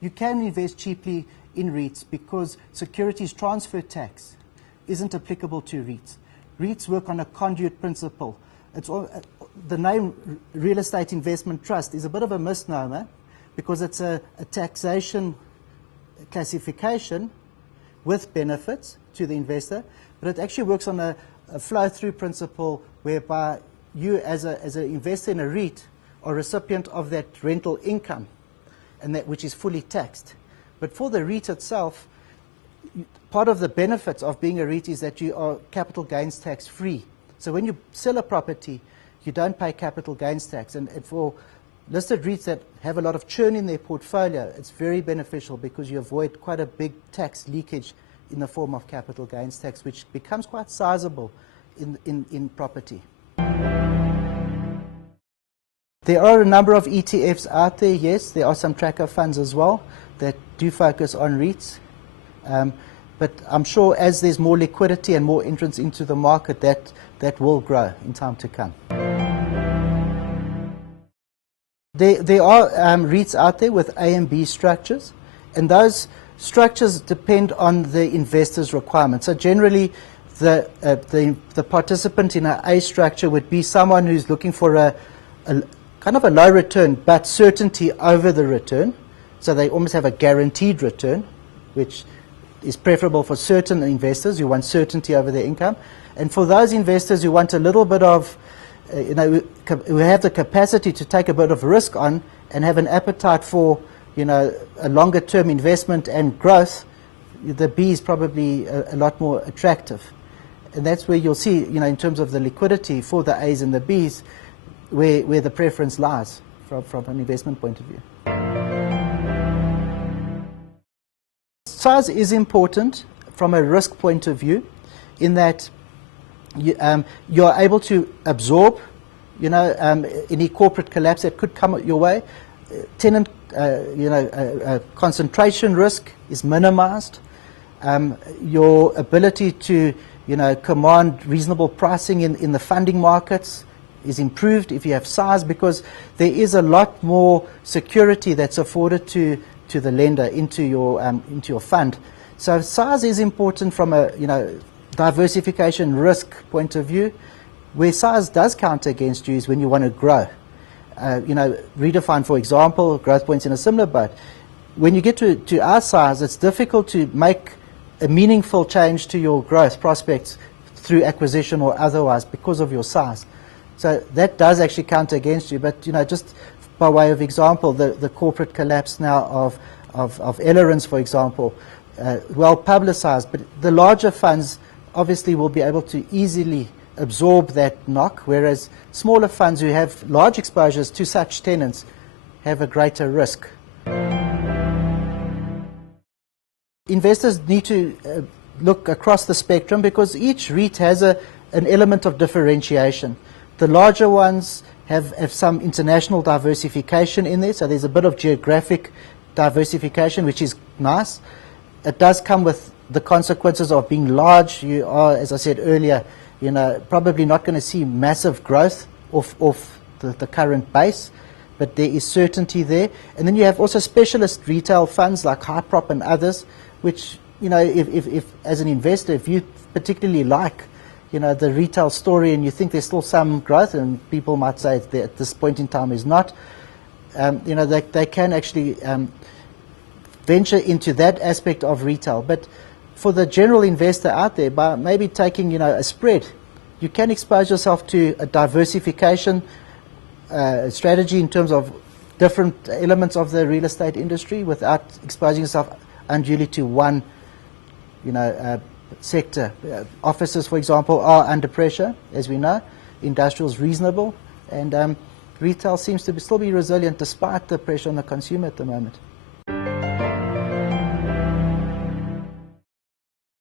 You can invest cheaply in REITs because securities transfer tax isn't applicable to REITs. REITs work on a conduit principle. The name Real Estate Investment Trust is a bit of a misnomer because it's a taxation classification with benefits to the investor, but it actually works on a flow-through principle whereby you as an investor in a REIT are recipient of that rental income, and that which is fully taxed. But for the REIT itself, part of the benefits of being a REIT is that you are capital gains tax free. So when you sell a property, you don't pay capital gains tax. And for listed REITs that have a lot of churn in their portfolio, it's very beneficial because you avoid quite a big tax leakage in the form of capital gains tax, which becomes quite sizable in property. There are a number of ETFs out there, yes. There are some tracker funds as well that do focus on REITs. But I'm sure as there's more liquidity and more entrance into the market, that will grow in time to come. There are REITs out there with A and B structures, and those structures depend on the investor's requirements. So generally, the participant in an A structure would be someone who's looking for a kind of a low return, but certainty over the return. So they almost have a guaranteed return, which is preferable for certain investors who want certainty over their income. And for those investors who want a little bit of, who have the capacity to take a bit of risk on and have an appetite for, a longer term investment and growth, the B is probably a lot more attractive. And that's where you'll see, in terms of the liquidity for the A's and the B's, where the preference lies from an investment point of view. Size is important from a risk point of view, in that you are able to absorb, any corporate collapse that could come your way. Tenant, concentration risk is minimized. Your ability to, command reasonable pricing in the funding markets is improved if you have size, because there is a lot more security that's afforded to the lender into your fund. So size is important from a diversification risk point of view. Where size does count against you is when you want to grow. Redefine, for example, Growth Point's in a similar boat. When you get to our size, it's difficult to make a meaningful change to your growth prospects through acquisition or otherwise because of your size. So that does actually count against you. But just by way of example, the corporate collapse now of Ellerins, for example, well publicized. But the larger funds obviously will be able to easily absorb that knock, whereas smaller funds who have large exposures to such tenants have a greater risk. Investors need to look across the spectrum because each REIT has an element of differentiation. The larger ones have some international diversification in there, so there's a bit of geographic diversification, which is nice. It does come with the consequences of being large. You are, as I said earlier, probably not going to see massive growth off the current base, but there is certainty there. And then you have also specialist retail funds like Hyprop and others, which, if as an investor, if you particularly like, the retail story and you think there's still some growth, and people might say that at this point in time is not, they can actually venture into that aspect of retail. But for the general investor out there, by maybe taking, a spread, you can expose yourself to a diversification strategy in terms of different elements of the real estate industry without exposing yourself unduly to one, sector. Offices, for example, are under pressure, as we know. Industrial is reasonable, and retail seems to still be resilient despite the pressure on the consumer at the moment.